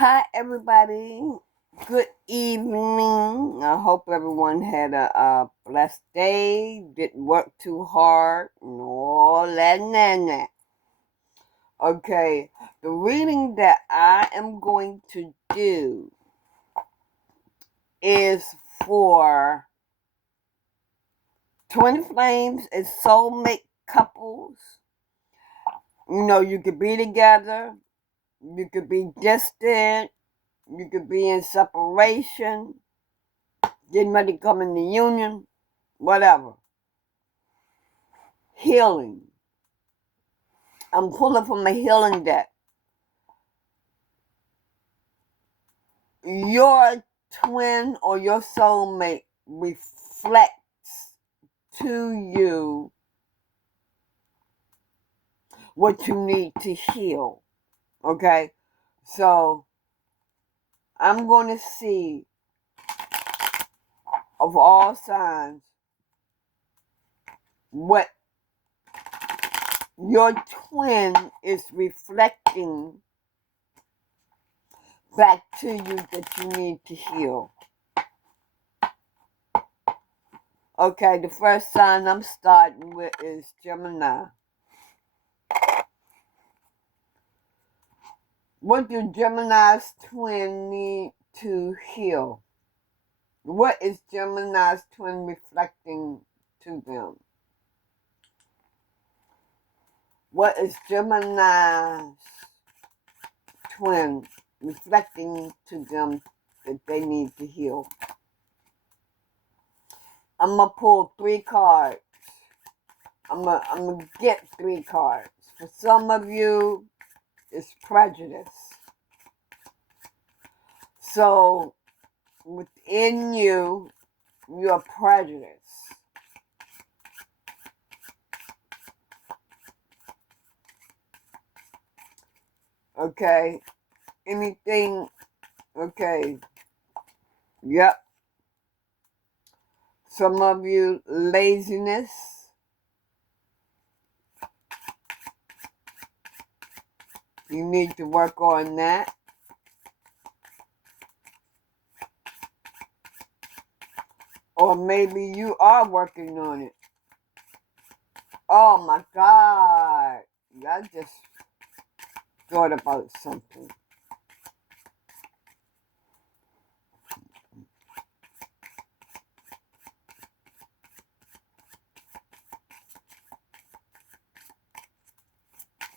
Hi, everybody. Good evening. I hope everyone had a blessed day. Didn't work too hard. No, that. Okay, the reading that I am going to do is for twin flames and soulmate couples. You know, you could be together, you could be distant, you could be in separation, getting ready to come in the union, whatever. Healing. I'm pulling from a healing deck. Your twin or your soulmate reflects to you what you need to heal. Okay? So, I'm going to see of all signs what your twin is reflecting back to you that you need to heal. Okay, the first sign I'm starting with is Gemini. What do Gemini's twin need to heal? What is Gemini's twin reflecting to them? What is Gemini's twin reflecting to them that they need to heal? I'm going to pull 3 cards. I'm gonna get 3 cards. For some of you, it's prejudice. So, within you, you're prejudiced. Okay? Anything, okay. Yep. Some of you, laziness. You need to work on that. Or maybe you are working on it. Oh my God. I just thought about something.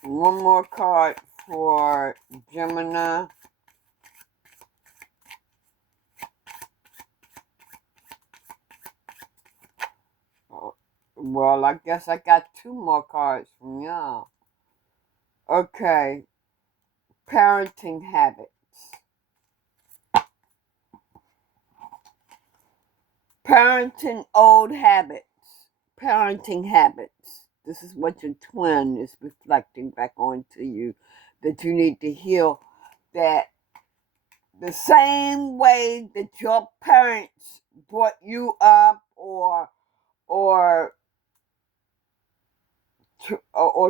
One more card for Gemini. Well, I guess I got 2 more cards from y'all. Okay. Parenting habits. Parenting old habits. Parenting habits. This is what your twin is reflecting back onto you that you need to heal. That the same way that your parents brought you up or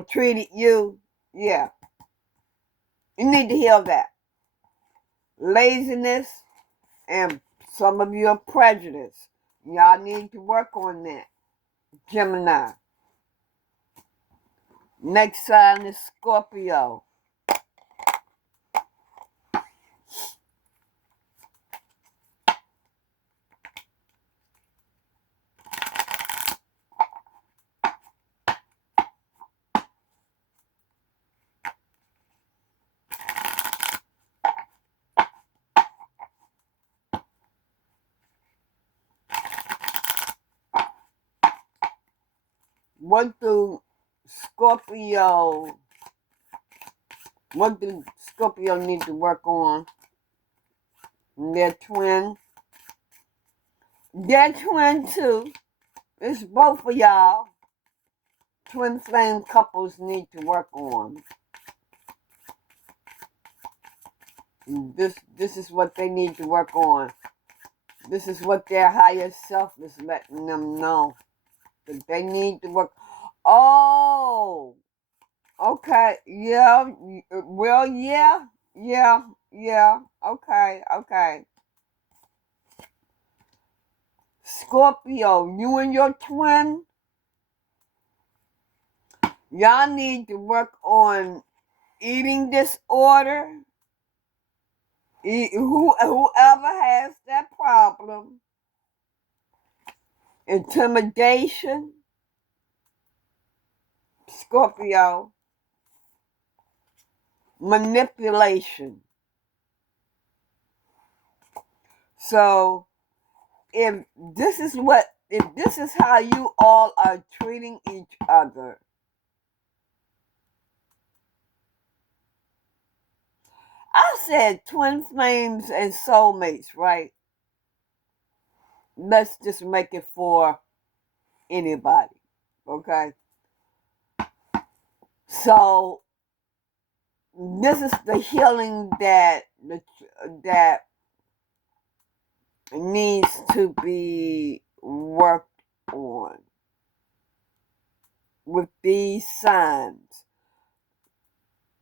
treated you, yeah, you need to heal that. Laziness and some of you are prejudice. Y'all need to work on that. Gemini. Next sign is Scorpio. What do Scorpio need to work on? Their twin. Their twin too. It's both of y'all. Twin flame couples need to work on. This is what they need to work on. This is what their higher self is letting them know. That they need to work. Oh, okay, yeah, well, yeah, Yeah, okay, okay. Scorpio, you and your twin, y'all need to work on eating disorder. Whoever has that problem, intimidation, Scorpio, manipulation. So if this is how you all are treating each other, I said twin flames and soulmates, right? Let's just make it for anybody, okay? So this is the healing that needs to be worked on with these signs.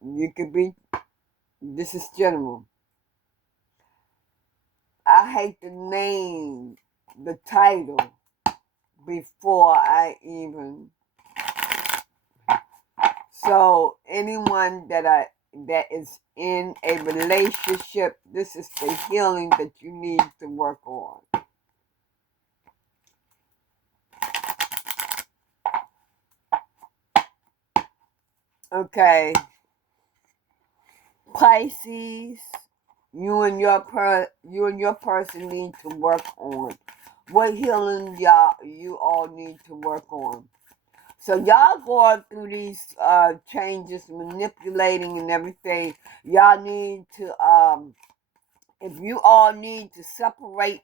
You could be, this is general. I hate to name the title before I even. So anyone that is in a relationship, this is the healing that you need to work on. Okay, Pisces, you and your person need to work on. What healing you all need to work on. So y'all going through these changes, manipulating and everything. Y'all need to if you all need to separate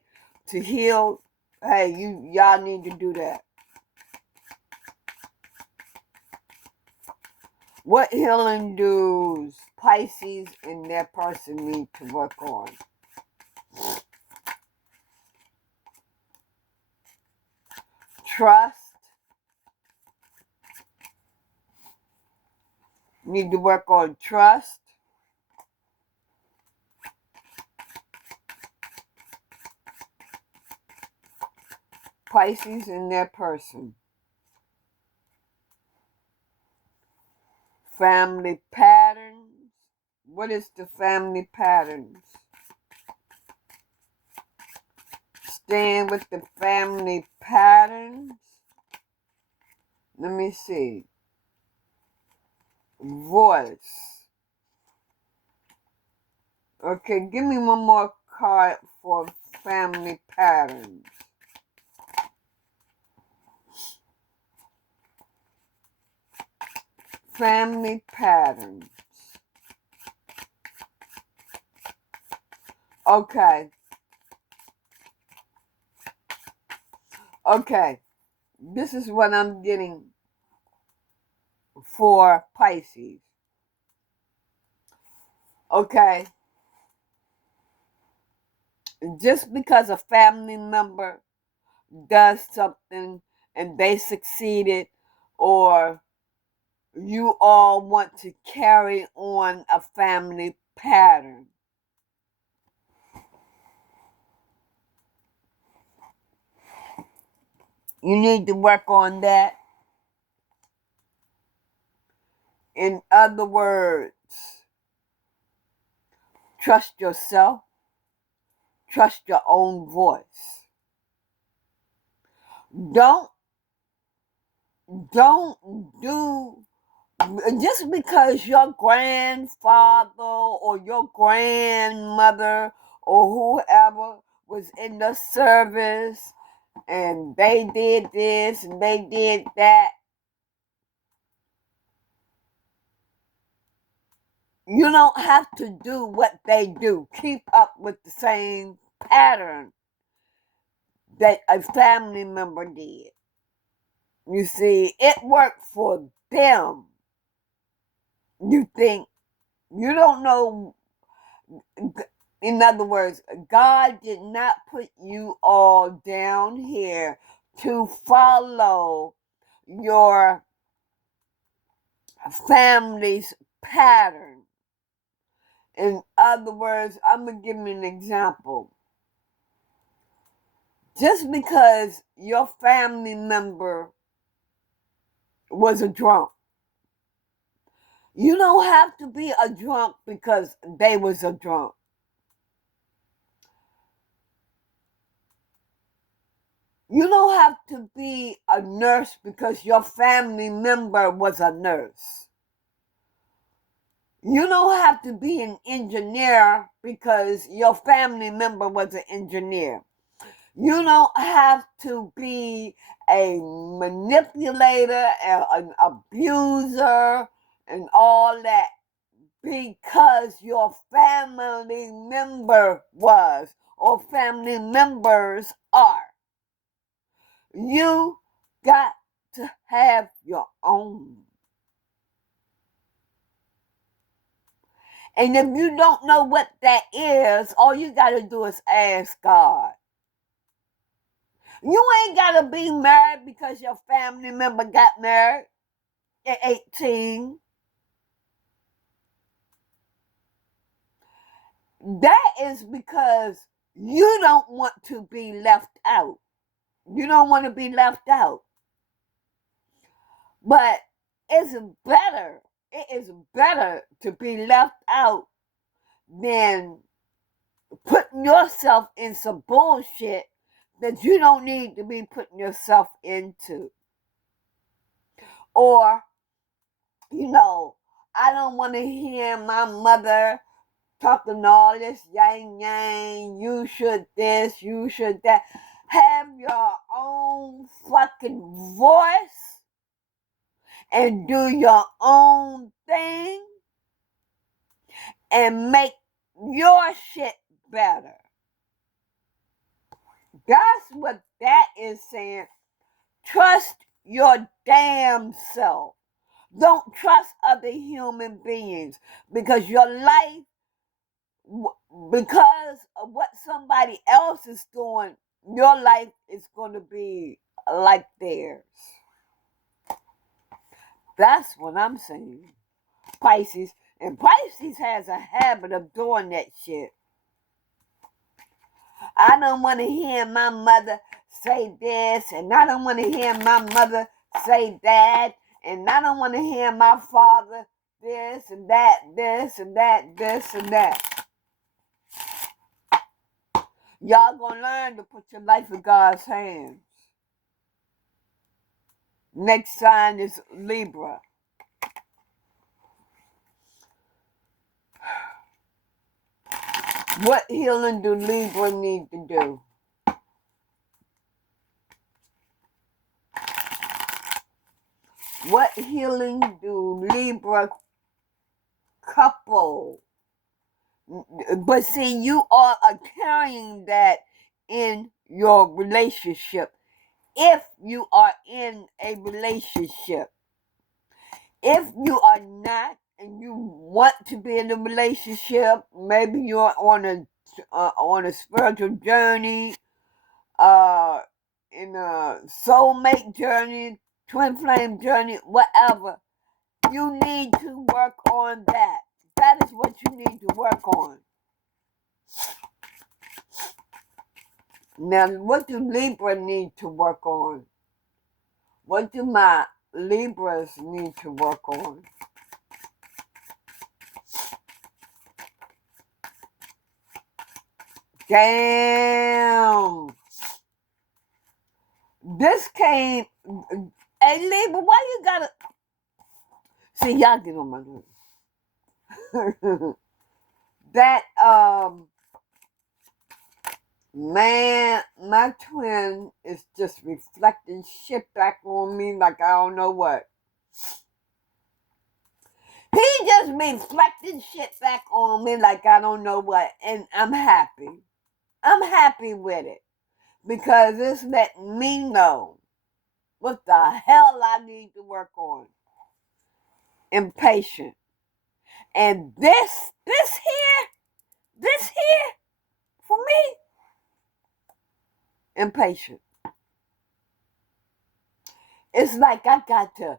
to heal, hey, y'all need to do that. What healing do Pisces and their person need to work on? Trust. Need to work on trust. Pisces and their person. Family patterns. What is the family patterns? Staying with the family patterns. Let me see. Voice. Okay, give me one more card for family patterns. Family patterns. Okay. Okay. This is what I'm getting for Pisces. Okay. Just because a family member does something and they succeeded, or you all want to carry on a family pattern, you need to work on that. In other words, trust yourself, trust your own voice. Don't do just because your grandfather or your grandmother or whoever was in the service and they did this and they did that. You don't have to do what they do. Keep up with the same pattern that a family member did. You see, it worked for them. You think, you don't know. In other words, God did not put you all down here to follow your family's pattern. In other words, I'm going to give you an example. Just because your family member was a drunk, you don't have to be a drunk because they was a drunk. You don't have to be a nurse because your family member was a nurse. You don't have to be an engineer because your family member was an engineer. You don't have to be a manipulator, an abuser, and all that because your family member was or family members are. You got to have your own. And if you don't know what that is, all you got to do is ask God. You ain't got to be married because your family member got married at 18. That is because you don't want to be left out. You don't want to be left out. But it is better to be left out than putting yourself in some bullshit that you don't need to be putting yourself into. Or, I don't want to hear my mother talking all this yang yang, you should this, you should that. Have your own fucking voice and do your own thing and make your shit better. That's what that is saying. Trust your damn self. Don't trust other human beings because your life, because of what somebody else is doing, your life is going to be like theirs. That's what I'm saying. Pisces. And Pisces has a habit of doing that shit. I don't want to hear my mother say this, and I don't want to hear my mother say that, and I don't want to hear my father this and that, this and that, this and that. Y'all gonna learn to put your life in God's hands. Next sign is Libra. What healing do Libra need to do? What healing do Libra couple? But see, you are carrying that in your relationship. If you are in a relationship, if you are not and you want to be in a relationship, maybe you're on a spiritual journey, in a soulmate journey, twin flame journey, whatever. You need to work on that. That is what you need to work on. Now, what do Libra need to work on? What do my Libras need to work on? Damn. This came. Hey, Libra, why you gotta. See, y'all get on my nerves. That, man, my twin is just reflecting shit back on me like I don't know what. He just reflecting shit back on me like I don't know what, and I'm happy. I'm happy with it because it's letting me know what the hell I need to work on. Impatient. And this here, for me, impatient. It's like I got to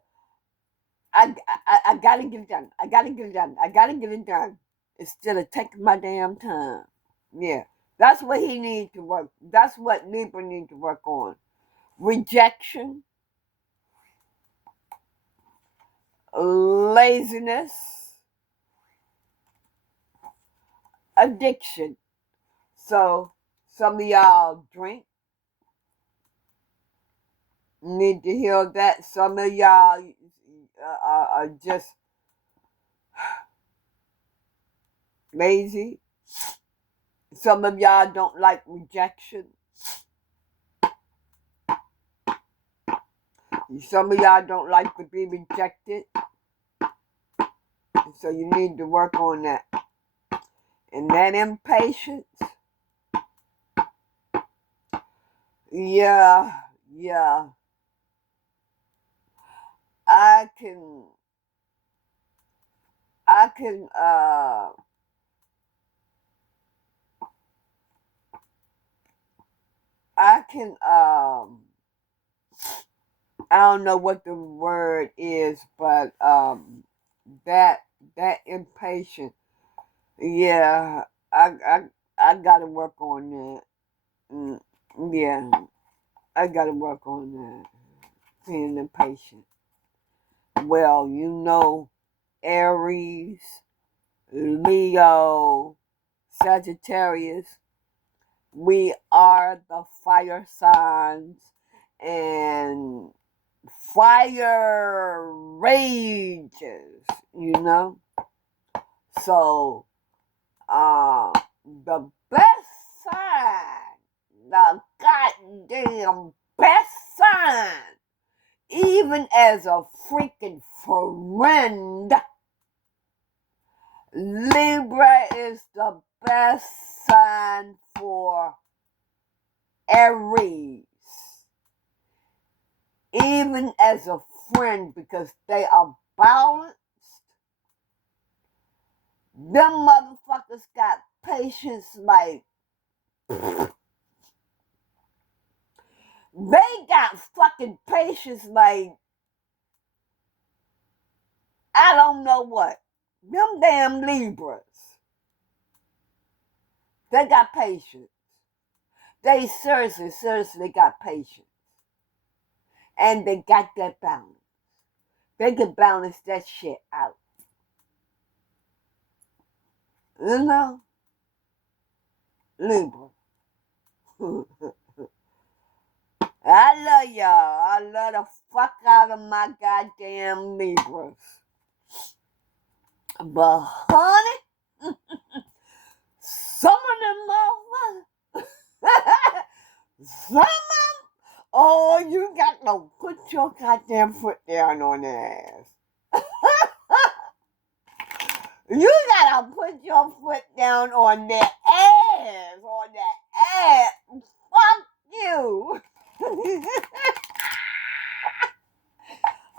get it done. I gotta get it done. instead of taking my damn time. Yeah, that's what he needs to work. That's what Libra needs to work on. Rejection, laziness, addiction. So some of y'all drink, need to heal that. Some of y'all are just lazy. Some of y'all don't like rejection. Some of y'all don't like to be rejected. So you need to work on that. And that impatience, yeah, I can, I can, uh, I can, I don't know what the word is, but that impatient, yeah, I gotta work on that. Mm, yeah, I gotta work on that. Being impatient. Well, you know, Aries, Leo, Sagittarius, we are the fire signs, and fire rages, you know? So, the best sign, the goddamn best sign, even as a freaking friend, Libra is the best sign for Aries, even as a friend, because they are balanced. Them motherfuckers got patience like they got fucking patience like I don't know what. Them damn Libras. They got patience. They seriously got patience. And they got that balance. They can balance that shit out. You know? Libra. I love y'all. I love the fuck out of my goddamn Libras. But honey, some of them motherfuckers, some of them, oh, you got to put your goddamn foot down on their ass. You gotta put your foot down on their ass, Fuck you.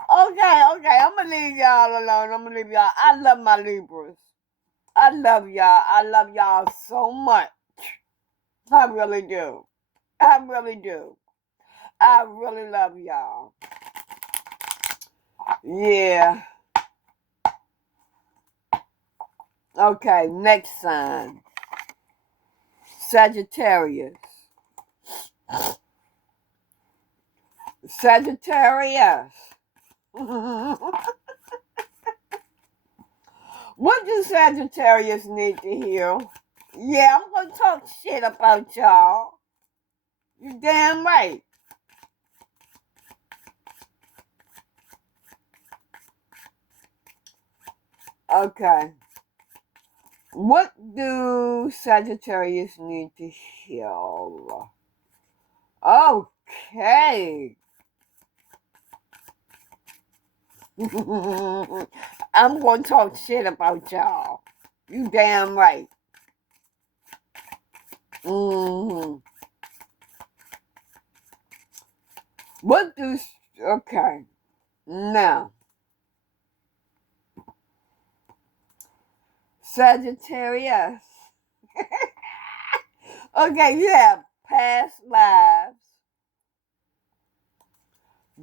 Okay, I'm gonna leave y'all alone. I love my Libras. I love y'all. I love y'all so much. I really do. I really do. I really love y'all. Yeah. Okay, next sign. Sagittarius. Sagittarius. What do Sagittarius need to heal? Yeah, I'm gonna talk shit about y'all. You damn right. Okay. What do Sagittarius need to heal? Okay. I'm gonna talk shit about y'all. You damn right. Mm-hmm. What do... Okay. Now, Sagittarius. Okay, you have past lives,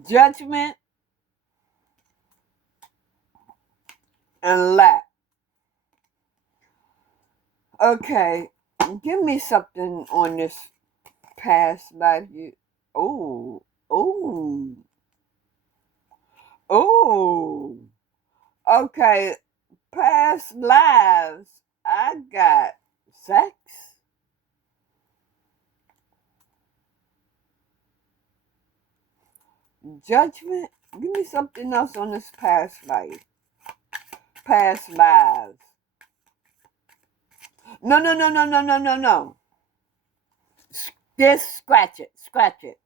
judgment, and lack. Okay, give me something on this past life. Oh, oh, oh. Okay, past lives. I got sex, judgment. Give me something else on this past life. Past lives. No, no, no, no, no, no, no, no. Just scratch it. Scratch it.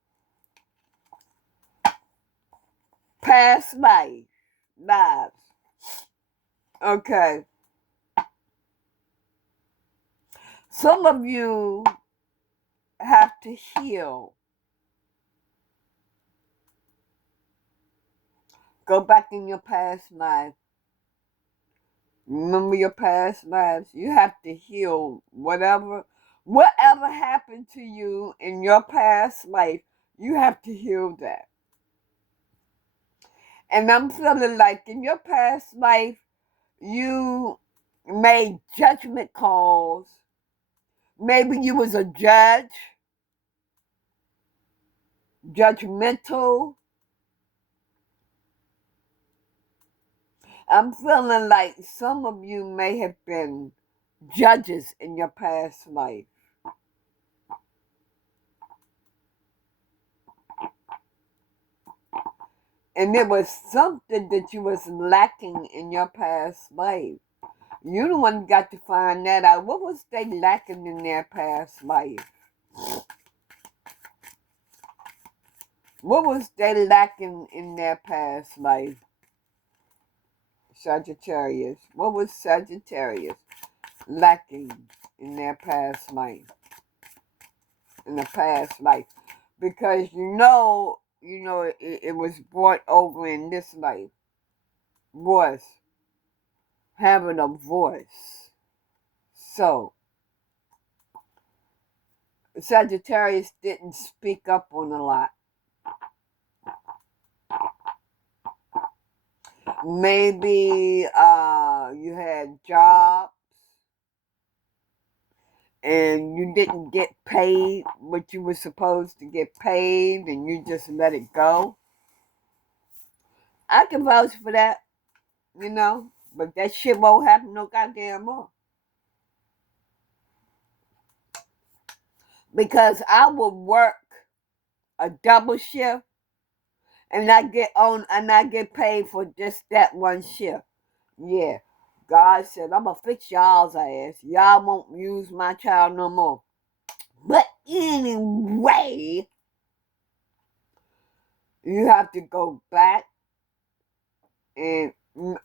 Past life. Lives. Okay. Some of you have to heal. Go back in your past life. Remember your past lives. You have to heal whatever happened to you in your past life. You have to heal that. And I'm feeling like in your past life, you made judgment calls. Maybe you was a judge, judgmental. I'm feeling like some of you may have been judges in your past life. And there was something that you was lacking in your past life. You the one got to find that out. What was they lacking in their past life? What was they lacking in their past life? Sagittarius. What was Sagittarius lacking in their past life? In the past life. Because it was brought over in this life. Was having a voice. So Sagittarius didn't speak up on a lot. Maybe you had jobs and you didn't get paid what you were supposed to get paid and you just let it go. I can vouch for that, but that shit won't happen no goddamn more. Because I will work a double shift and I get paid for just that one shift. Yeah. God said, I'm gonna fix y'all's ass. Y'all won't use my child no more. But anyway, you have to go back and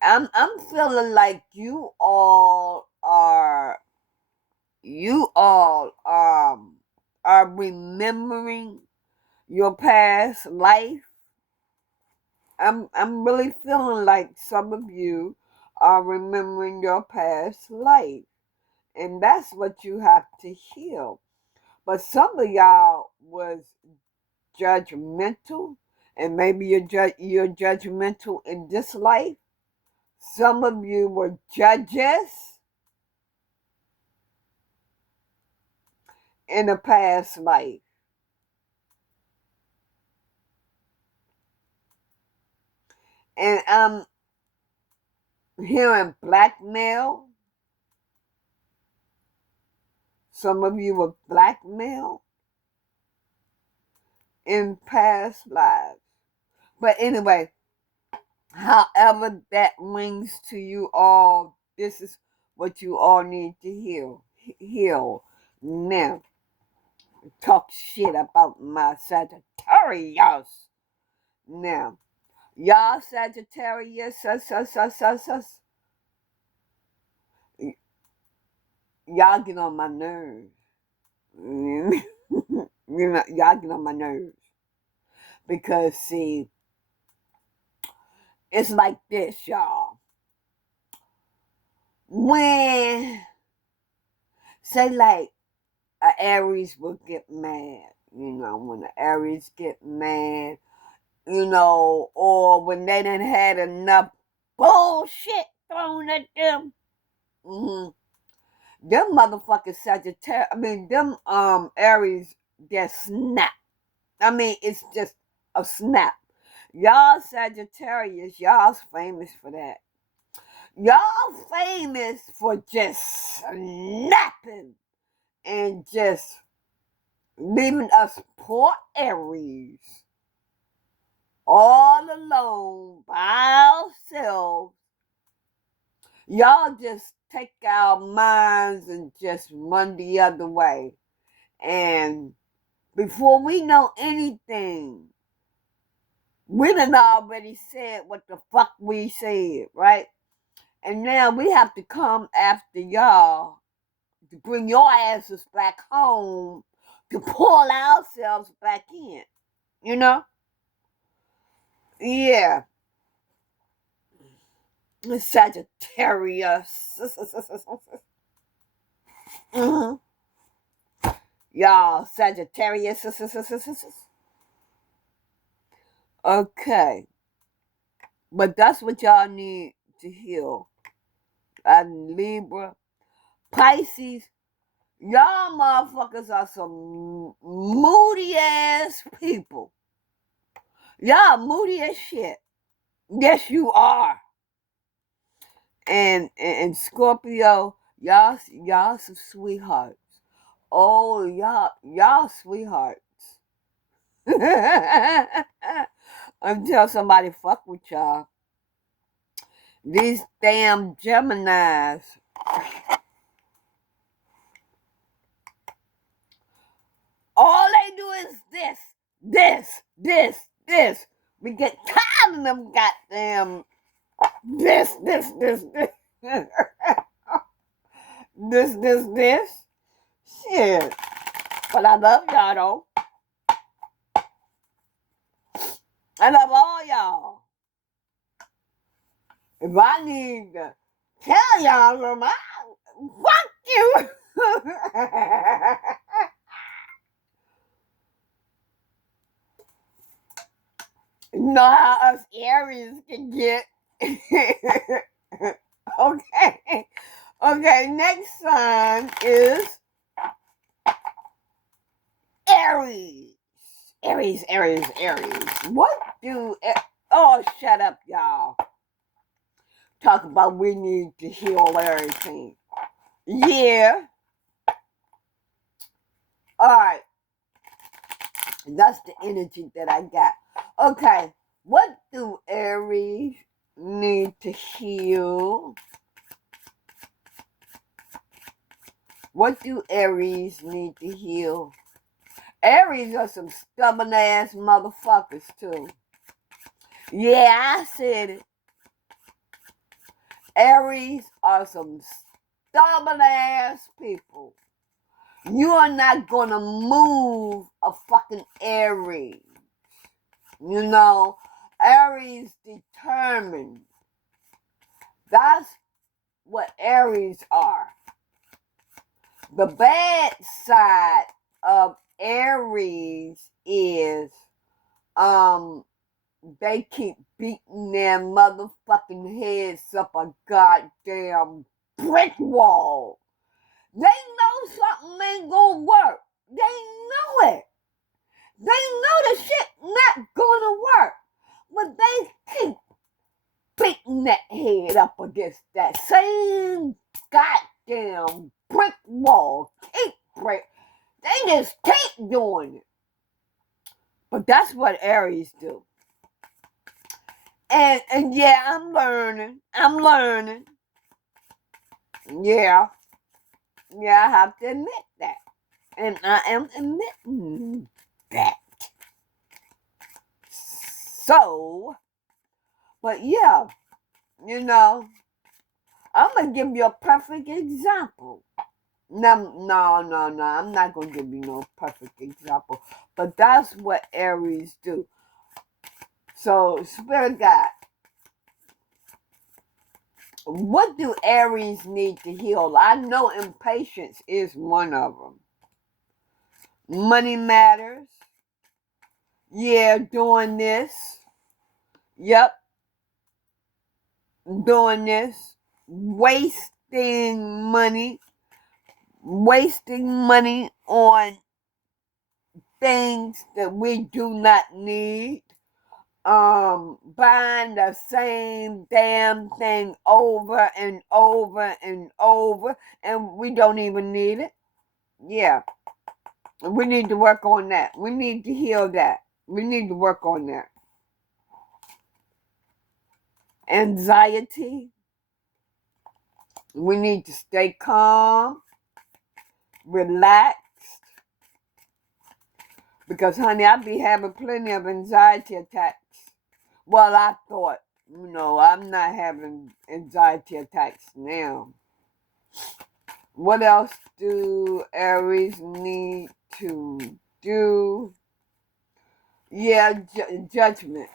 I'm feeling like you all are remembering your past life. I'm really feeling like some of you are remembering your past life. And that's what you have to heal. But some of y'all was judgmental, and maybe you're judgmental in this life. Some of you were judges in a past life. And I'm hearing blackmail. Some of you were blackmailed in past lives. But anyway, however that rings to you all, this is what you all need to heal. Heal. Now, talk shit about my Sagittarius. Now, y'all Sagittarius, y'all get on my nerves. Y'all get on my nerves. Because, see, it's like this, y'all. When, say, like, an Aries will get mad, when the Aries get mad, or when they done had enough bullshit thrown at them. Them motherfuckers Sagittarius, them Aries, they're snap. It's just a snap. Y'all Sagittarius, y'all's famous for that. Y'all famous for just snapping and just leaving us poor Aries all alone by ourselves. Y'all just take our minds and just run the other way. And before we know anything, we done already said what the fuck we said, right? And now we have to come after y'all to bring your asses back home to pull ourselves back in. You know? Yeah. Sagittarius. Mm-hmm. Y'all, Sagittarius. Okay. But that's what y'all need to heal. And Libra. Pisces. Y'all motherfuckers are some moody ass people. Y'all moody as shit. Yes, you are. And Scorpio, y'all some sweethearts. Oh, y'all sweethearts. Until somebody fuck with y'all. These damn Geminis. All they do is this. We get tired of them goddamn this. This. Shit. But I love y'all though. I love all y'all. If I need to tell y'all something, fuck you. You know how us Aries can get. Okay. Okay, next sign is Aries. Aries. What do... Oh, shut up, y'all. Talk about we need to heal everything. Yeah. Alright. That's the energy that I got. Okay. What do Aries need to heal? What do Aries need to heal? Aries are some stubborn ass motherfuckers too. Yeah, I said it. Aries are some stubborn ass people. You are not gonna move a fucking Aries. You know, Aries determined. That's what Aries are. The bad side of Aries is they keep beating their motherfucking heads up a goddamn brick wall. They know something ain't gonna work. They know it. They know the shit not gonna work. But they keep beating that head up against that same goddamn brick wall. They just keep doing it. But that's what Aries do. And yeah, I'm learning. Yeah. Yeah, I have to admit that. And I am admitting that. So, but yeah, you know, I'm going to give you a perfect example. No, I'm not going to give you no perfect example. But that's what Aries do. So, Spirit God, what do Aries need to heal? I know impatience is one of them. Money matters. Yeah, doing this. Yep. Doing this. Wasting money. wasting money on things that we do not need, buying the same damn thing over and over and over, and we don't even need it. Yeah, we need to work on that. We need to heal that. We need to work on that. Anxiety. We need to stay calm, relaxed, because honey, I be having plenty of anxiety attacks. Well, I thought, I'm not having anxiety attacks now. What else do Aries need to do? Yeah, judgment.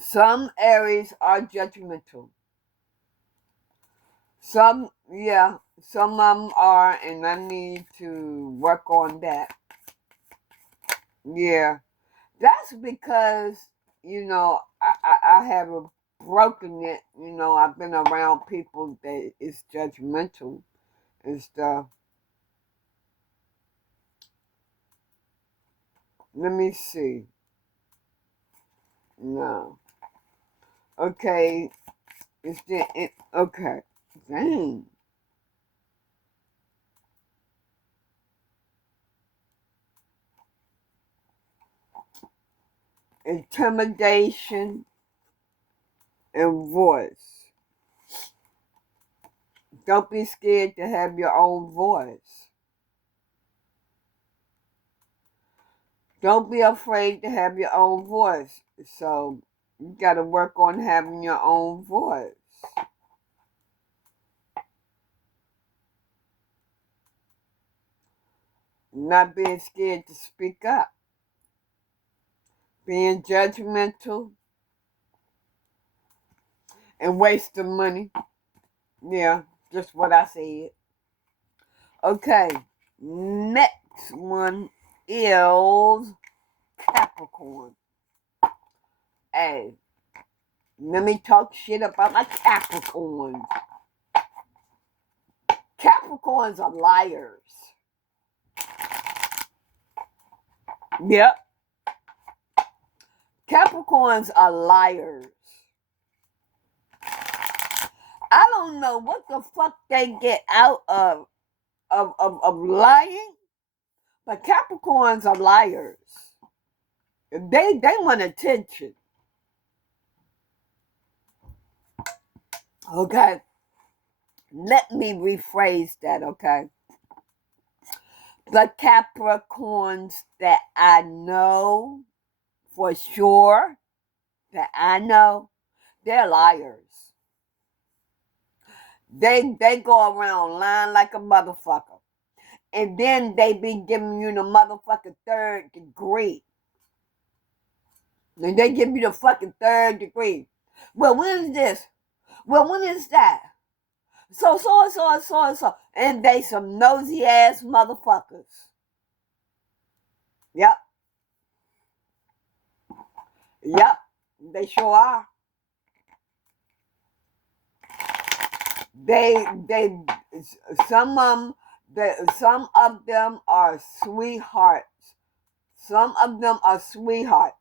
Some Aries are judgmental. Some of them are, and I need to work on that. Yeah, that's because, I haven't broken it. I've been around people that is judgmental and stuff. Let me see. No. Okay. Okay. Dang. Intimidation and voice. Don't be scared to have your own voice. Don't be afraid to have your own voice. So you got to work on having your own voice. Not being scared to speak up. Being judgmental and wasting money. Yeah, just what I said. Okay, next one is Capricorn. Hey, let me talk shit about my Capricorns. Capricorns are liars. Yep. Capricorns are liars. I don't know what the fuck they get out of lying, but Capricorns are liars. They want attention. Okay. Let me rephrase that, okay? The Capricorns that I know for sure, they're liars. They go around lying like a motherfucker. And then they be giving you the motherfucking third degree. And they give you the fucking third degree. Well, when is this? Well, when is that? So. And they some nosy ass motherfuckers. Yep. Yep. They sure are. They some of them are sweethearts. Some of them are sweethearts.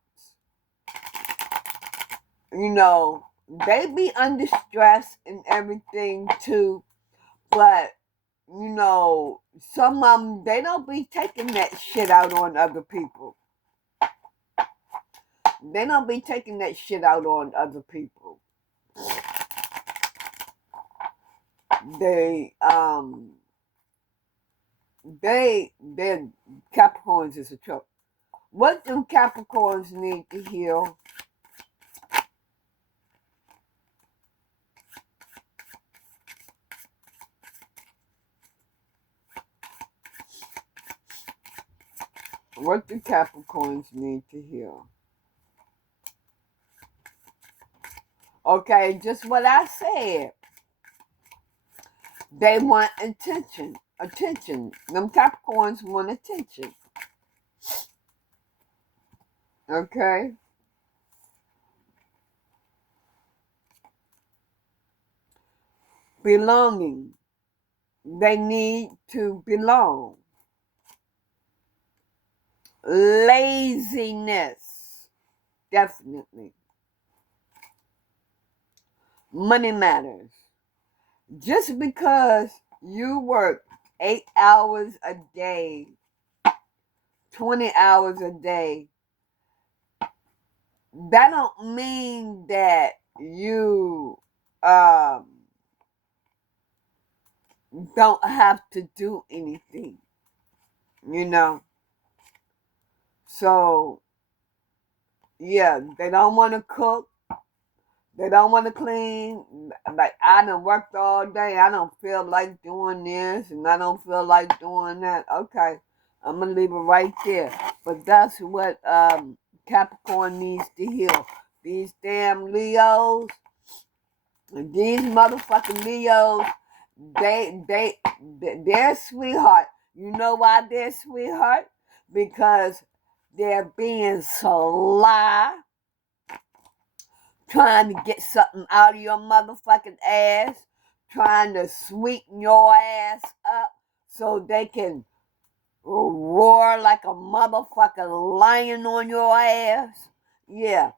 They be under stress and everything too, but some of them, they don't be taking that shit out on other people. They don't be taking that shit out on other people. They're Capricorns is a trope. What do Capricorns need to heal? What do Capricorns need to heal? Okay, just what I said. They want attention. Attention. Them Capricorns want attention. Okay? Belonging. they need to belong. Laziness, definitely. Money matters. Just because you work 8 hours a day, 20 hours a day, that don't mean that you don't have to do anything, you know. So yeah, they don't want to cook, they don't want to clean. Like, I done worked all day, I don't feel like doing this and I don't feel like doing that. Okay, I'm gonna leave it right there. But that's what Capricorn needs to heal. These damn Leos, these motherfucking Leos, they're sweetheart. You know why they're sweetheart? Because they're being sly, trying to get something out of your motherfucking ass, trying to sweeten your ass up so they can roar like a motherfucking lion on your ass. Yeah.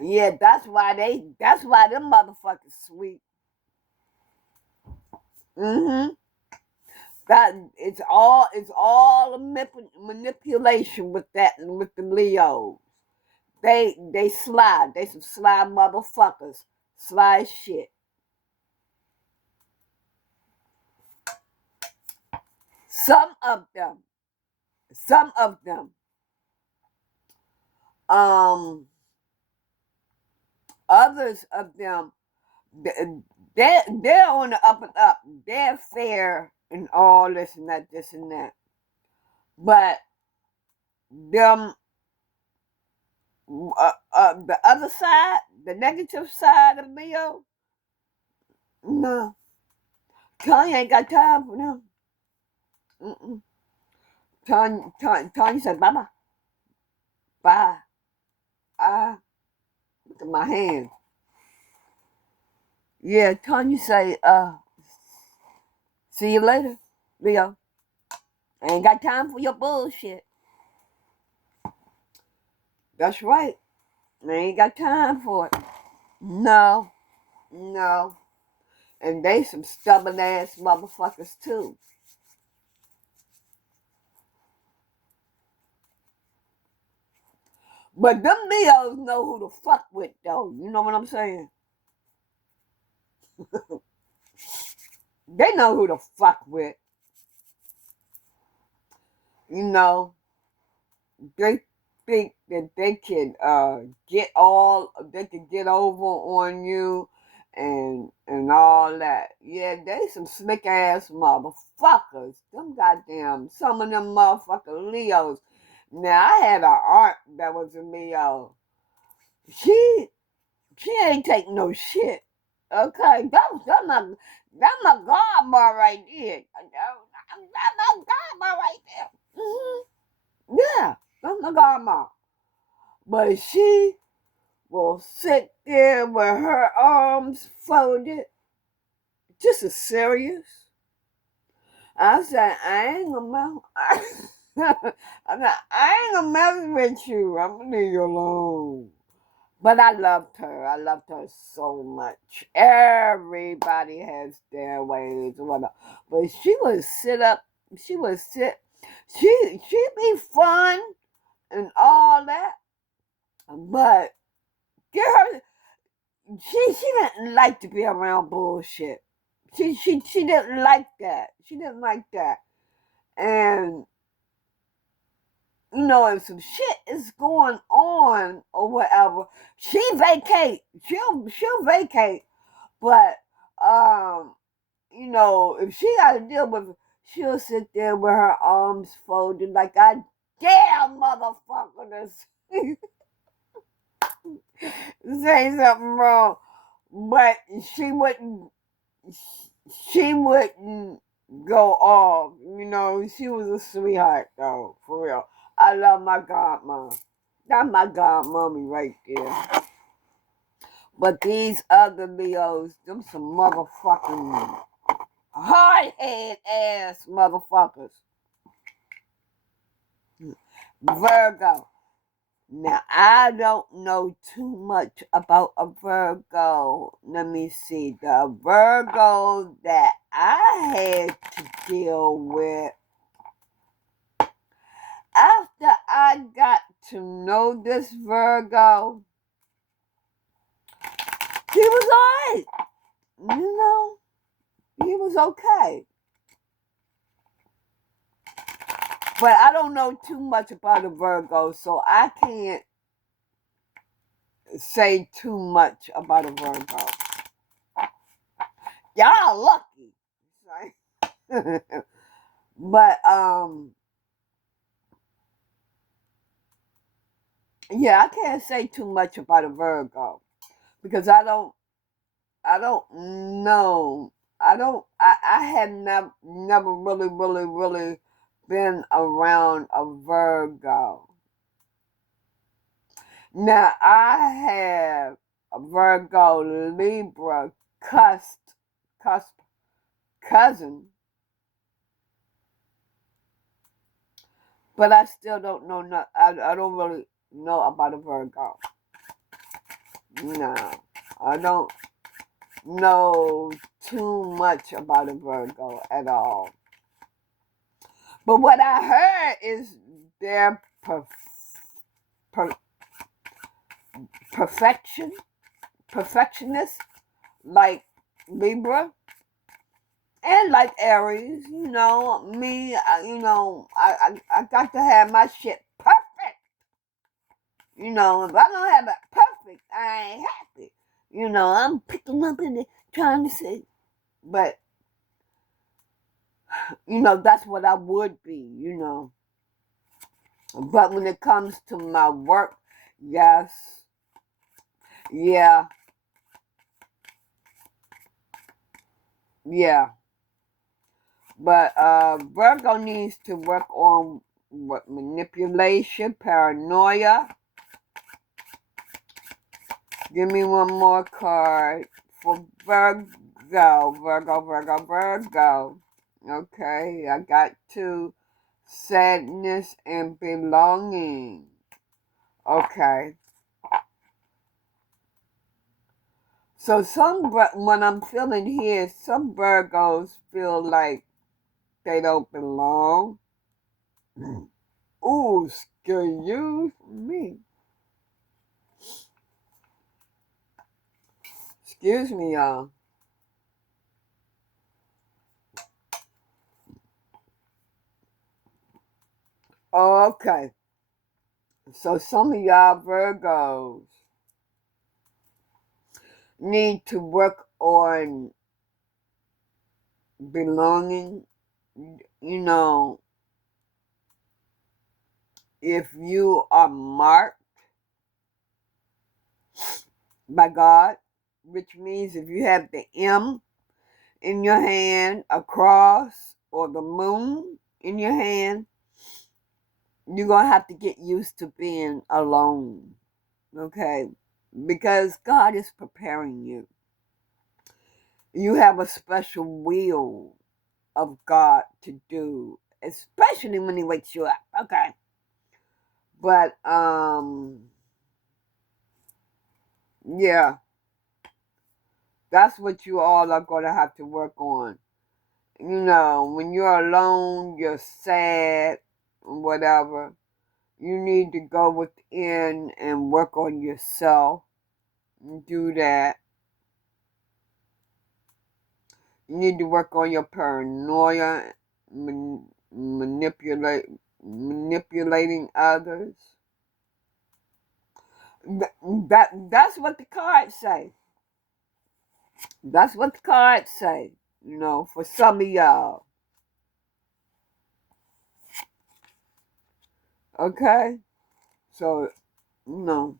Yeah, that's why them motherfuckers sweet. That it's all a manipulation with that, with the Leos. They sly. They some sly motherfuckers. Sly as shit. Some of them. Some of them. Others of them. They're on the up and up. They're fair and all this and that, this and that. But them, the other side, the negative side of Leo, no. Tanya ain't got time for them. Tanya said, Baba, bye. Look at my hand. Yeah, Tanya say, see you later, Leo. I ain't got time for your bullshit. That's right. I ain't got time for it. No. And they some stubborn ass motherfuckers too. But them Leos know who to fuck with though. You know what I'm saying? They know who to fuck with. You know, they think that they can get over on you and all that. Yeah, they some slick ass motherfuckers. Them goddamn, some of them motherfucking Leos. Now I had an aunt that was a Leo. She ain't take no shit. Okay, that's my godma right there. That's my godma right there. Yeah, that's my godma. But she will sit there with her arms folded, just as serious. I said, I ain't gonna I ain't gonna mess with you. I'm gonna leave you alone. But I loved her. I loved her so much. Everybody has their ways, whatever. But she would sit up. She would sit. She'd be fun and all that. But get her. She didn't like to be around bullshit. She didn't like that. She didn't like that. And you know, if some shit is going on or whatever, she vacate. She'll vacate. But you know, if she got to deal with it, she'll sit there with her arms folded like I damn motherfucker to say something wrong. But she wouldn't go off. You know, she was a sweetheart though, for real. I love my godmom. That's my godmommy right there. But these other Leos, them some motherfucking hard-head ass motherfuckers. Virgo. Now, I don't know too much about a Virgo. Let me see. The Virgo that I had to deal with after I got to know this Virgo, he was alright. You know, he was okay. But I don't know too much about a Virgo, so I can't say too much about a Virgo. Y'all lucky. Right? But yeah, I can't say too much about a Virgo because I don't know. I had never really been around a Virgo. Now I have a Virgo Libra cusp cousin, but I still don't know. I don't really know about a Virgo. No, I don't know too much about a Virgo at all. But what I heard is they're per, perfectionist, like Libra, and like Aries. You know, me, I got to have my shit perfect. You know, if I don't have it perfect, I ain't happy. You know, I'm picking up in it, trying to say, but, you know, that's what I would be, you know. But when it comes to my work, yes, yeah, yeah. But Virgo needs to work on what manipulation, paranoia. Give me one more card for Virgo. Virgo. Okay, I got two. Sadness and belonging. Okay. So when I'm feeling here, some Virgos feel like they don't belong. Ooh, excuse me. Excuse me, y'all. Okay. So some of y'all Virgos need to work on belonging. You know, if you are marked by God, which means if you have the M in your hand, a cross, or the moon in your hand, you're going to have to get used to being alone, okay? Because God is preparing you. You have a special will of God to do, especially when He wakes you up, okay? But, yeah, that's what you all are going to have to work on. You know, when you're alone, you're sad, whatever. You need to go within and work on yourself. Do that. You need to work on your paranoia, manipulating others. That's what the cards say. That's what the cards say. You know, for some of y'all. Okay, so no,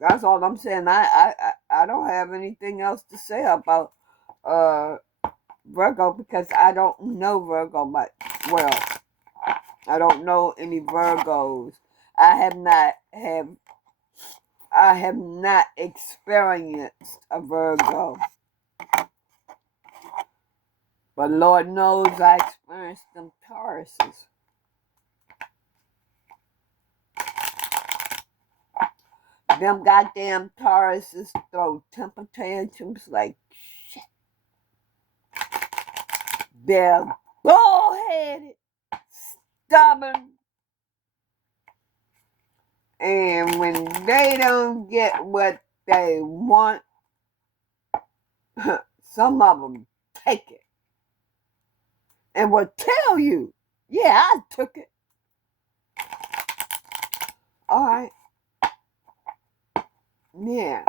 that's all I'm saying. I don't have anything else to say about uh Virgo because I don't know Virgo much. Well, I don't know any Virgos. I have not have I have not experienced a Virgo. But Lord knows I experienced them Tauruses. Them goddamn Tauruses throw temper tantrums like shit. They're bullheaded, stubborn, and when they don't get what they want, some of them take it and will tell you, yeah, I took it. All right. Yeah.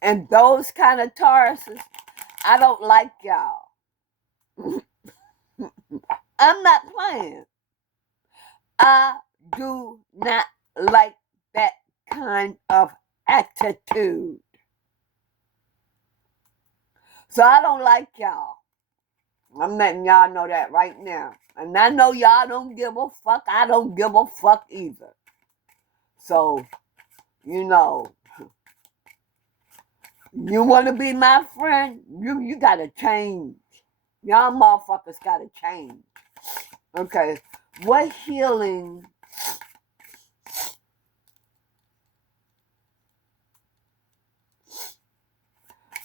And those kind of Tauruses, I don't like y'all. I'm not playing. I do not like that kind of attitude. So I don't like y'all. I'm letting y'all know that right now. And I know y'all don't give a fuck. I don't give a fuck either. So, you know, you want to be my friend? You got to change. Y'all motherfuckers got to change. Okay. What healing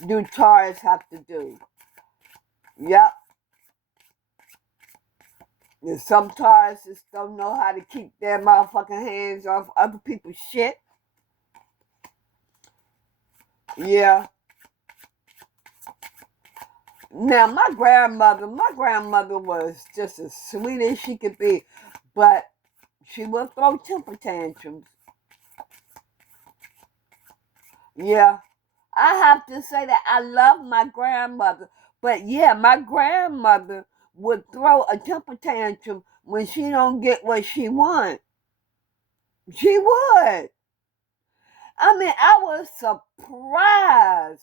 do Taurus have to do? Yep. And some Tauruses don't know how to keep their motherfucking hands off other people's shit. Yeah. Now, my grandmother was just as sweet as she could be, but she would throw temper tantrums. Yeah. I have to say that I love my grandmother, but yeah, my grandmother would throw a temper tantrum when she don't get what she wants. She would. I mean, I was surprised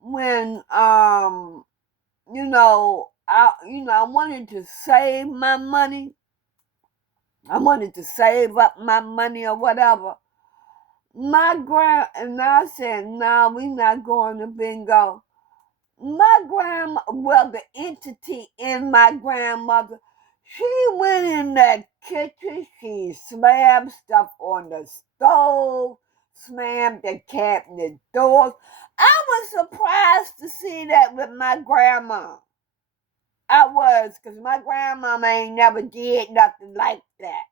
when I wanted to save my money. I wanted to save up my money or whatever. And I said, no, we not going to bingo. The entity in my grandmother, she went in that kitchen, she slammed stuff on the stove, slammed the cabinet doors. I was surprised to see that with my grandma. I was, because my grandmama ain't never did nothing like that.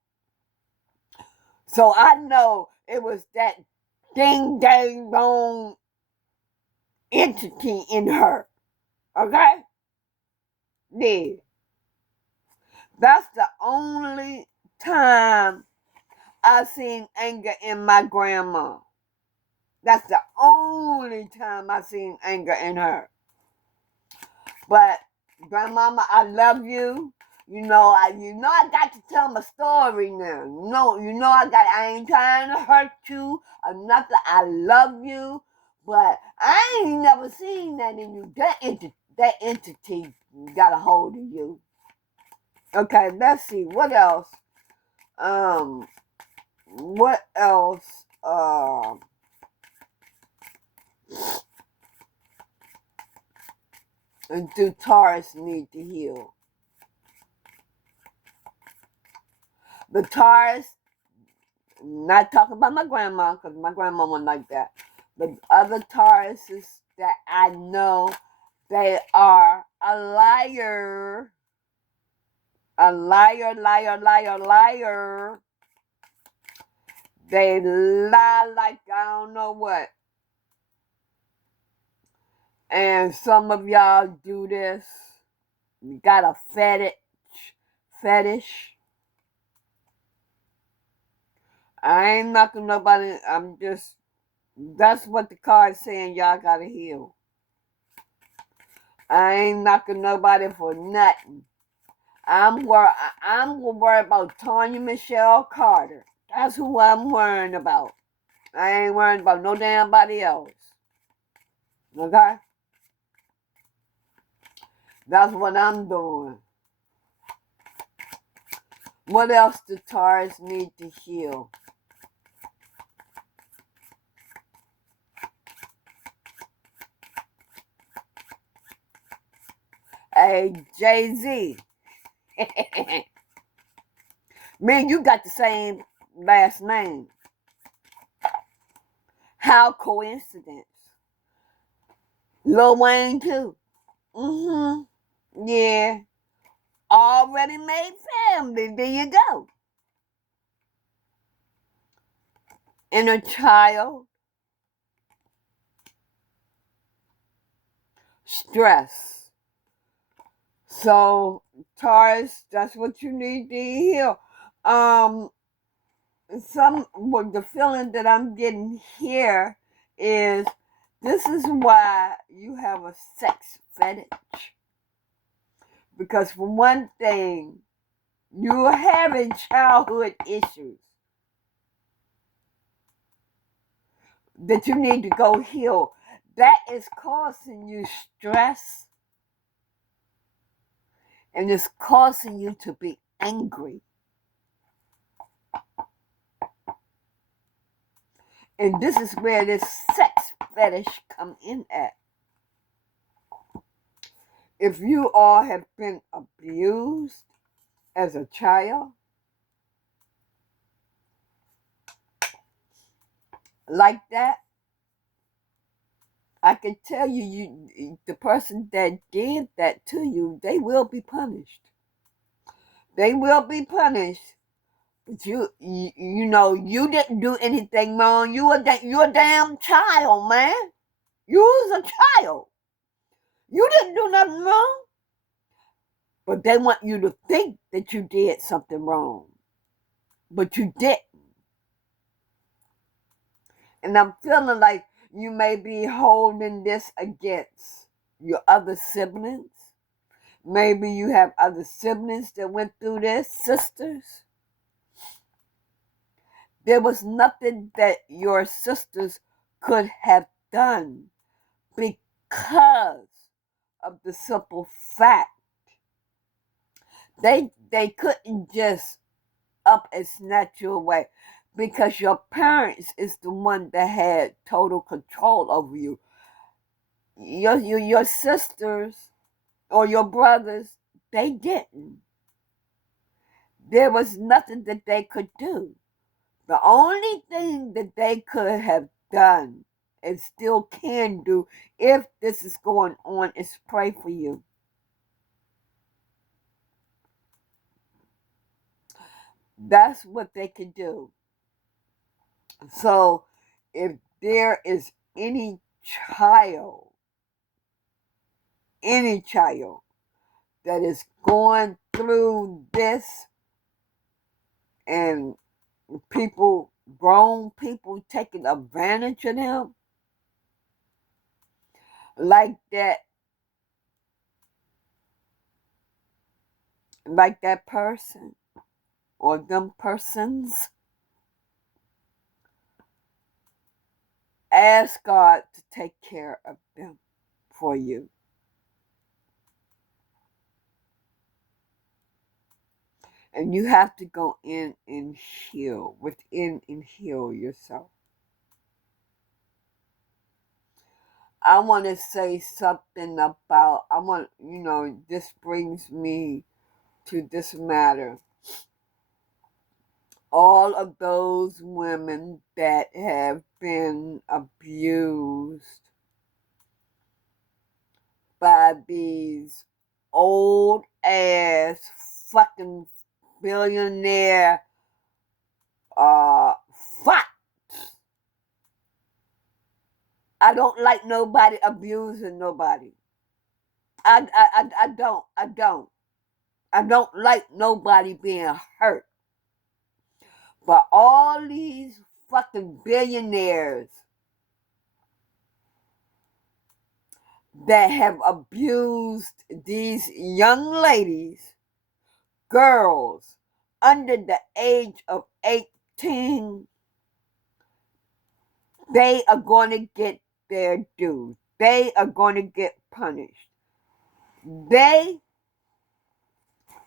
So I know it was that ding dang dong entity in her. Okay? Yeah. That's the only time I seen anger in my grandma. That's the only time I seen anger in her. But grandmama, I love you. I got to tell my story now. I ain't trying to hurt you or nothing. I love you, but I ain't never seen that in you. That entity got a hold of you. Okay, let's see. What else? What else? Do Taurus need to heal? The Taurus, not talking about my grandma, because my grandma wasn't like that. The other Tauruses that I know, they are a liar. A liar, liar, liar, liar. They lie like I don't know what. And some of y'all do this. You got a fetish. I ain't knocking nobody. That's what the card's saying. Y'all gotta heal. I ain't knocking nobody for nothing. I'm worried about Tanya Michelle Carter. That's who I'm worrying about. I ain't worrying about no damn body else. Okay? That's what I'm doing. What else do Taurus need to heal? Hey, Jay-Z. Man, you got the same last name. How coincidence. Lil Wayne, too. Mm-hmm. Yeah. Already made family. There you go. Inner child. Stress. So, Taurus, that's what you need to heal. The feeling that I'm getting here is this is why you have a sex fetish. Because for one thing, you're having childhood issues that you need to go heal. That is causing you stress and it's causing you to be angry. And this is where this sex fetish come in at. If you all have been abused as a child, like that, I can tell you, the person that did that to you, they will be punished. They will be punished. But you know, you didn't do anything wrong. You're a damn child, man. You was a child. You didn't do nothing wrong. But they want you to think that you did something wrong. But you didn't. And I'm feeling like you may be holding this against your other siblings. Maybe you have other siblings that went through this, sisters. There was nothing that your sisters could have done because of the simple fact they couldn't just up and snatch you away because your parents is the one that had total control over you. Your sisters or your brothers, they didn't. There was nothing that they could do. The only thing that they could have done and still can do if this is going on is pray for you. That's what they can do. So if there is any child that is going through this and grown people taking advantage of them like that person or them persons, ask God to take care of them for you. And you have to go in and heal, within and heal yourself. I want to say something about, this brings me to this matter. All of those women that have been abused by these old ass fucking billionaire fucks. I don't like nobody abusing nobody. I don't. I don't like nobody being hurt. But all these fucking billionaires that have abused these young ladies, girls under the age of 18, they are going to get their due. They are going to get punished. They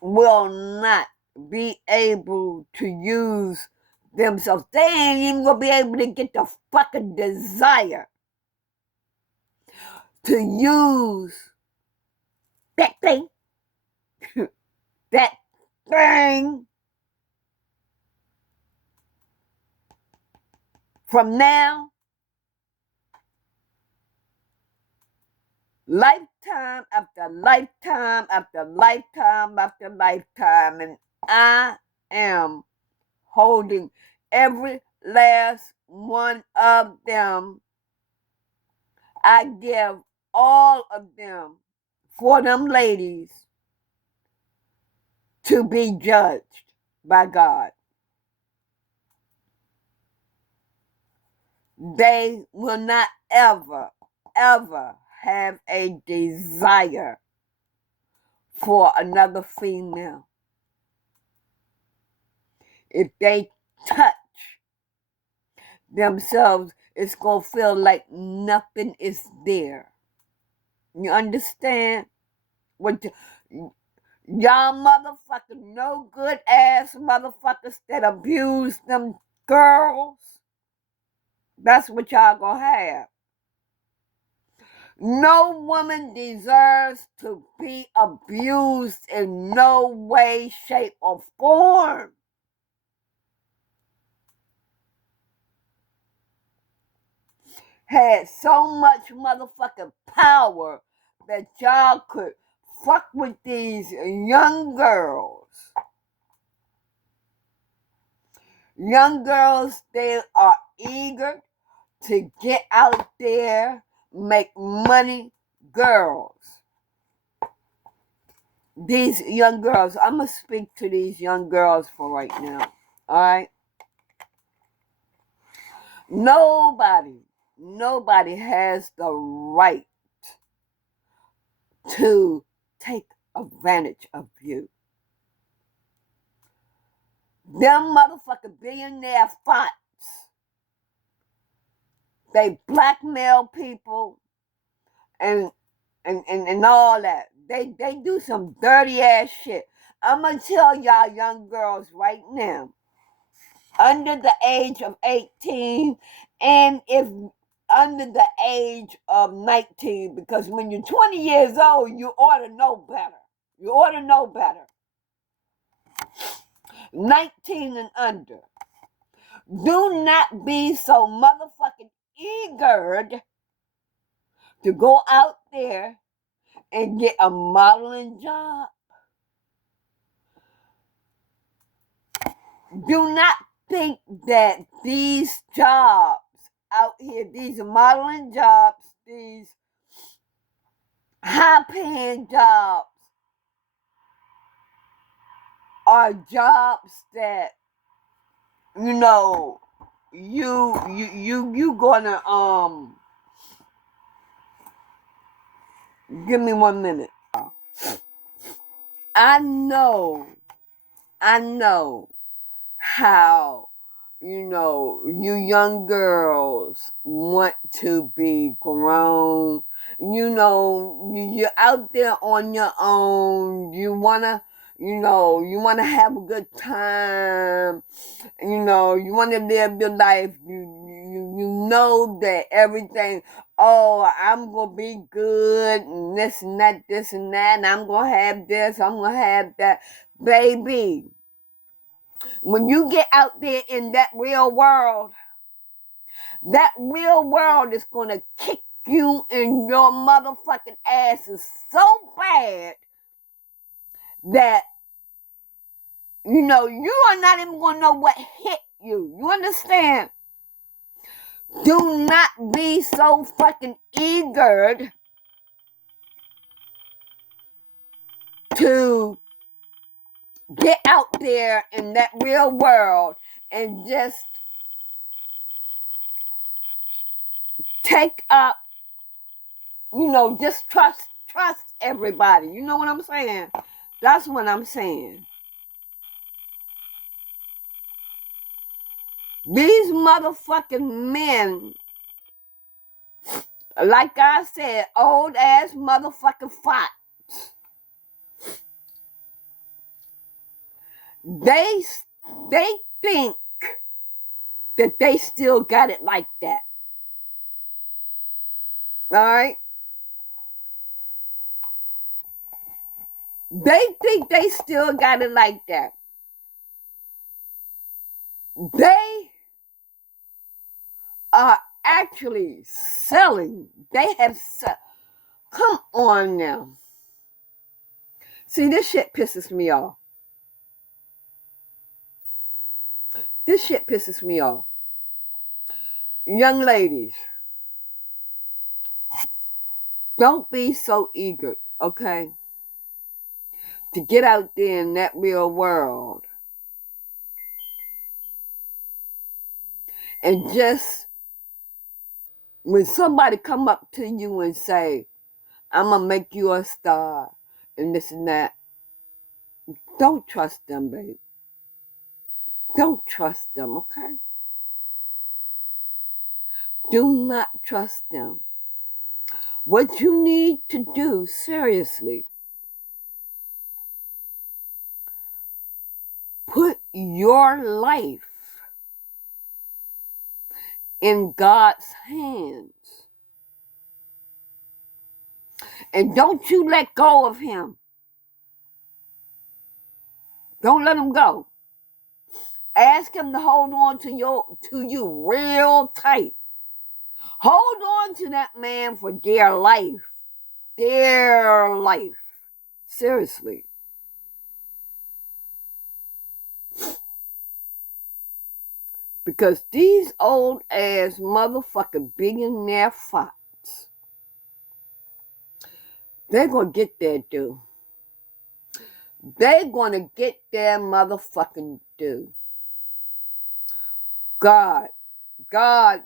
will not be able to use themselves. They ain't even going to be able to get the fucking desire to use that thing, that thing, from now, lifetime after lifetime after lifetime after lifetime, and I am holding every last one of them. I give all of them for them ladies to be judged by God. They will not ever, ever have a desire for another female. If they touch themselves, it's going to feel like nothing is there. You understand? What y'all motherfucking no good ass motherfuckers that abuse them girls, that's what y'all gonna have. No woman deserves to be abused in no way, shape, or form. Had so much motherfucking power that y'all could fuck with these young girls. Young girls, they are eager to get out there, make money. Girls. These young girls, I'm going to speak to these young girls for right now. All right? Nobody has the right to take advantage of you. Them motherfucking billionaire fots, they blackmail people and all that. They do some dirty ass shit. I'm gonna tell y'all young girls right now, under the age of 18, and if under the age of 19, because when you're 20 years old, you ought to know better. You ought to know better. 19 and under. Do not be so motherfucking eager to go out there and get a modeling job. Do not think that these jobs out here, these modeling jobs, these high-paying jobs, are jobs that, you know, you gonna give me 1 minute. I know how, you young girls want to be grown. You're out there on your own. You wanna have a good time. You wanna live your life. You know that everything, oh, I'm gonna be good and this and that, and I'm gonna have this, I'm gonna have that. Baby, when you get out there in that real world is going to kick you in your motherfucking asses so bad that, you are not even going to know what hit you. You understand? Do not be so fucking eager to get out there in that real world and just take up, just trust everybody. You know what I'm saying? That's what I'm saying. These motherfucking men, like I said, old ass motherfucking fots, they think that they still got it like that. All right? They think they still got it like that. They are actually selling. They have come on now. See, this shit pisses me off. This shit pisses me off. Young ladies, don't be so eager, okay, to get out there in that real world and just when somebody come up to you and say, I'm gonna make you a star and this and that, don't trust them, babe. Don't trust them, okay? Do not trust them. What you need to do, seriously, put your life in God's hands. And don't you let go of him. Don't let him go. Ask him to hold on to you real tight. Hold on to that man for dear life. Dear life. Seriously. Because these old ass motherfucking billionaire fox, they're gonna get their due. They're gonna get their motherfucking due. God. Everyone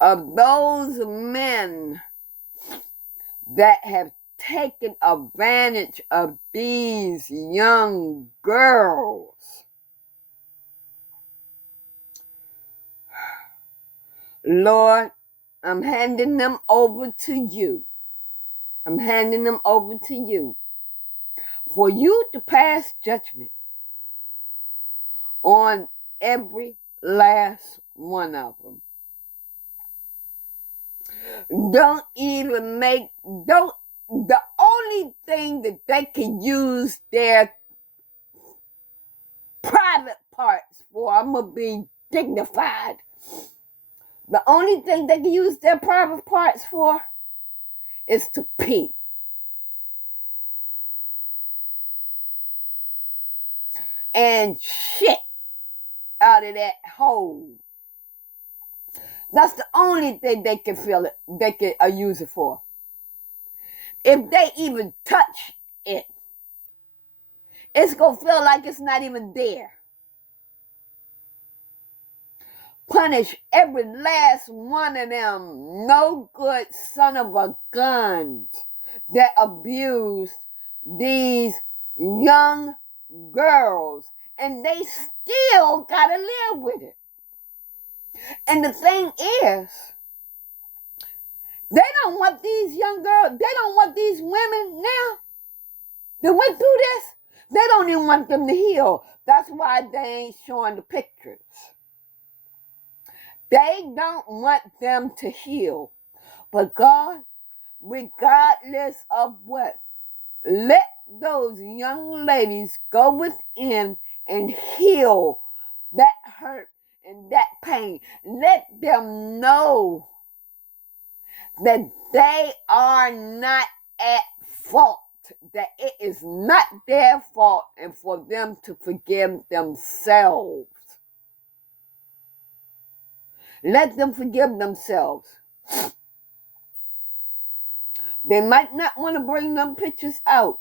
of those men that have taken advantage of these young girls, Lord, I'm handing them over to you. I'm handing them over to you for you to pass judgment on every last one of them. The only thing that they can use their private parts for, I'm going to be dignified. The only thing they can use their private parts for is to pee. And shit out of that hole. That's the only thing they can feel it, they can use it for. If they even touch it, it's going to feel like it's not even there. Punish every last one of them no good son of a guns that abused these young girls, and they still gotta live with it. And the thing is, they don't want these young girls, they don't want these women now that went through this, they don't even want them to heal. That's why they ain't showing the pictures. They don't want them to heal. But God, regardless of what, let those young ladies go within and heal that hurt and that pain. Let them know that they are not at fault, that it is not their fault, and for them to forgive themselves. Let them forgive themselves. They might not want to bring them pictures out,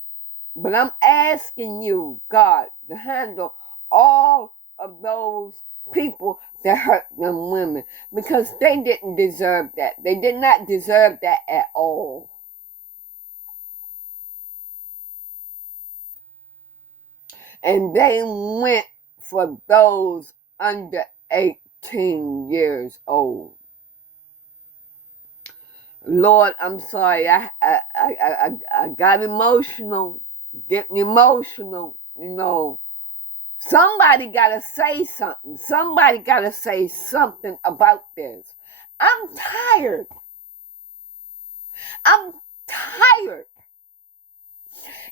but I'm asking you, God, to handle all of those people that hurt them women, because they didn't deserve that. They did not deserve that at all. And they went for those under 18 years old. Lord, I'm sorry. I got emotional, getting emotional, Somebody got to say something. Somebody got to say something about this. I'm tired. I'm tired.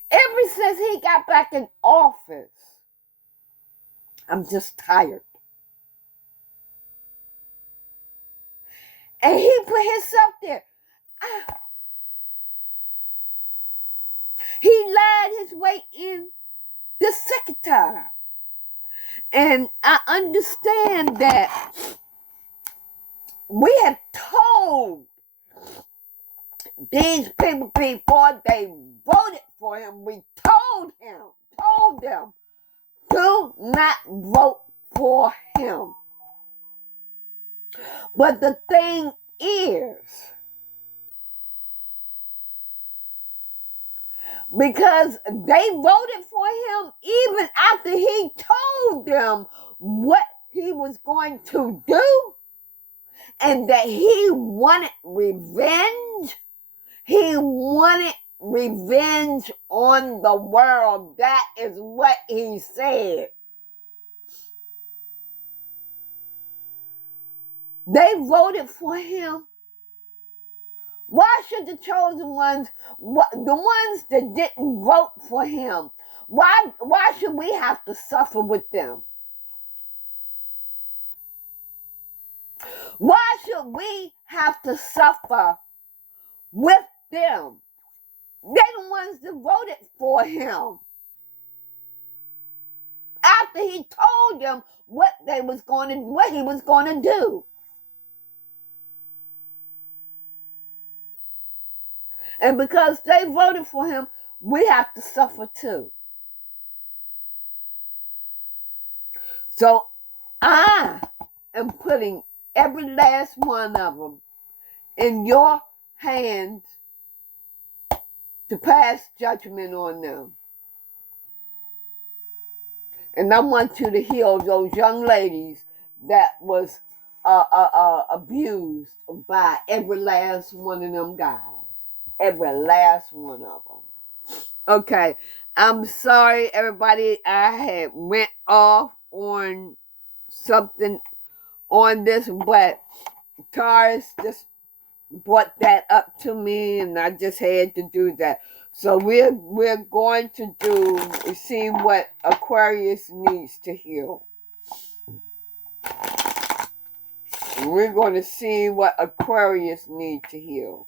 Ever since he got back in office, I'm just tired. And he put himself there. He lied his way in the second time. And I understand that we have told these people before they voted for him, we told them, do not vote for him. But the thing is, because they voted for him even after he told them what he was going to do and that he wanted revenge. He wanted revenge on the world. That is what he said. They voted for him. Why should the chosen ones, the ones that didn't vote for him, why should we have to suffer with them? Why should we have to suffer with them? They're the ones that voted for him. After he told them what he was going to do. And because they voted for him, we have to suffer too. So I am putting every last one of them in your hands to pass judgment on them. And I want you to heal those young ladies that was abused by every last one of them guys. Every last one of them. Okay, I'm sorry, everybody. I had went off on something on this, but Taurus just brought that up to me, and I just had to do that. So we're going to see what Aquarius needs to heal. We're going to see what Aquarius needs to heal.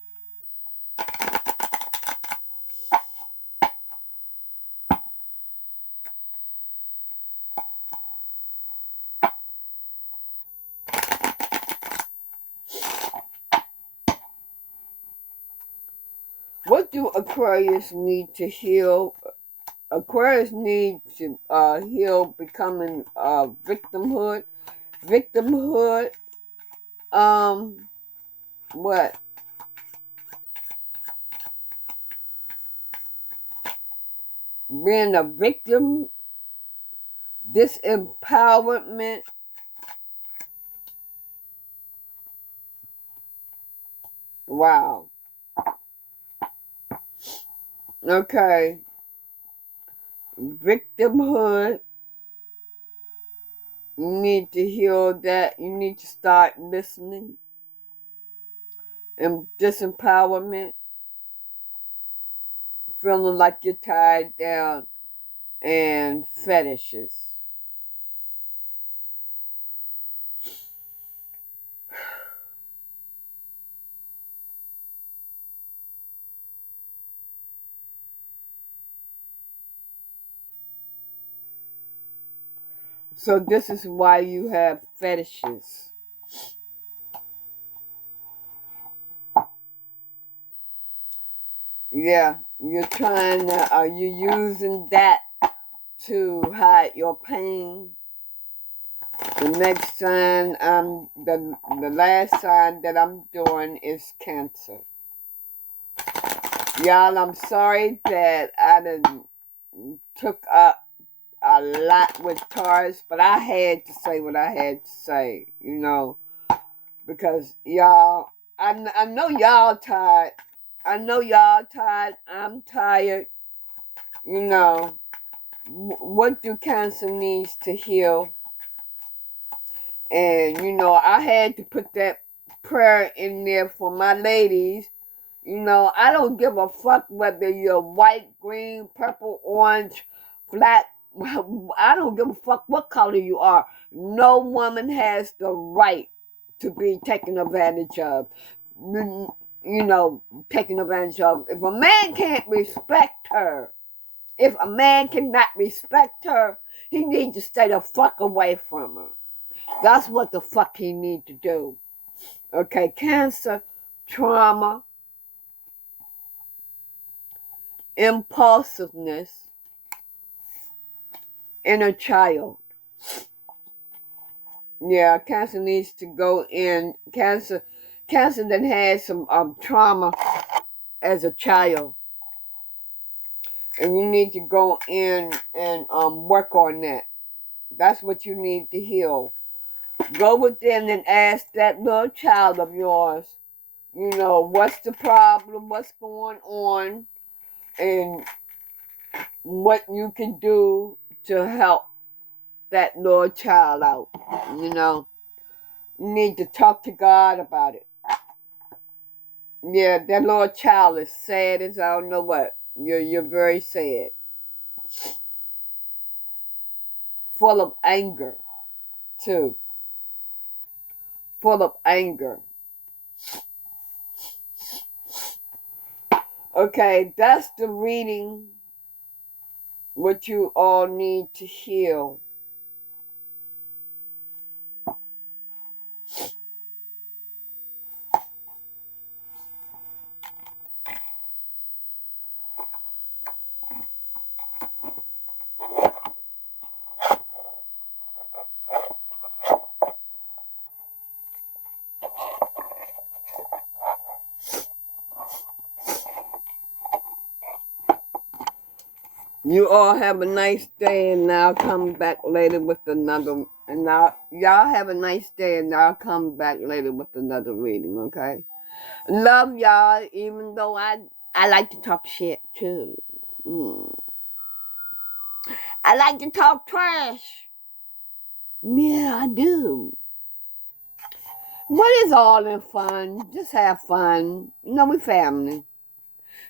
What do Aquarius need to heal? Aquarius needs to heal becoming victimhood. Victimhood. What? Being a victim. Disempowerment. Wow. Okay. Victimhood. You need to heal that. You need to start listening. And disempowerment. Feeling like you're tied down. And fetishes. So this is why you have fetishes. Yeah, you're trying to, you're using that to hide your pain. The next sign, the last sign that I'm doing is Cancer. Y'all, I'm sorry that I done took up a lot with Taurus, but I had to say what I had to say, you know, because y'all, I know y'all tired. I know y'all tired. I'm tired, you know, what do Cancer needs to heal? And, you know, I had to put that prayer in there for my ladies. You know, I don't give a fuck whether you're white, green, purple, orange, black. I don't give a fuck what color you are. No woman has the right to be taken advantage of. You know, taken advantage of. If a man can't respect her, if a man cannot respect her, he needs to stay the fuck away from her. That's what the fuck he need to do. Okay, Cancer, trauma, impulsiveness, inner child. Yeah, Cancer needs to go in. Cancer that has some trauma as a child. And you need to go in and work on that. That's what you need to heal. Go within and ask that little child of yours, you know, what's the problem, what's going on, and what you can do to help that little child out. You know, you need to talk to God about it. Yeah, that little child is sad as I don't know what. You're very sad. Full of anger, too. Full of anger. Okay, that's the reading what you all need to heal. You all have a nice day, and I'll come back later with another. And now, y'all have a nice day, and I'll come back later with another reading. Okay. Love y'all, even though I like to talk shit too. I like to talk trash. Yeah, I do. What is all in fun? Just have fun. You know, we family.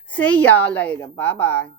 See y'all later. Bye-bye.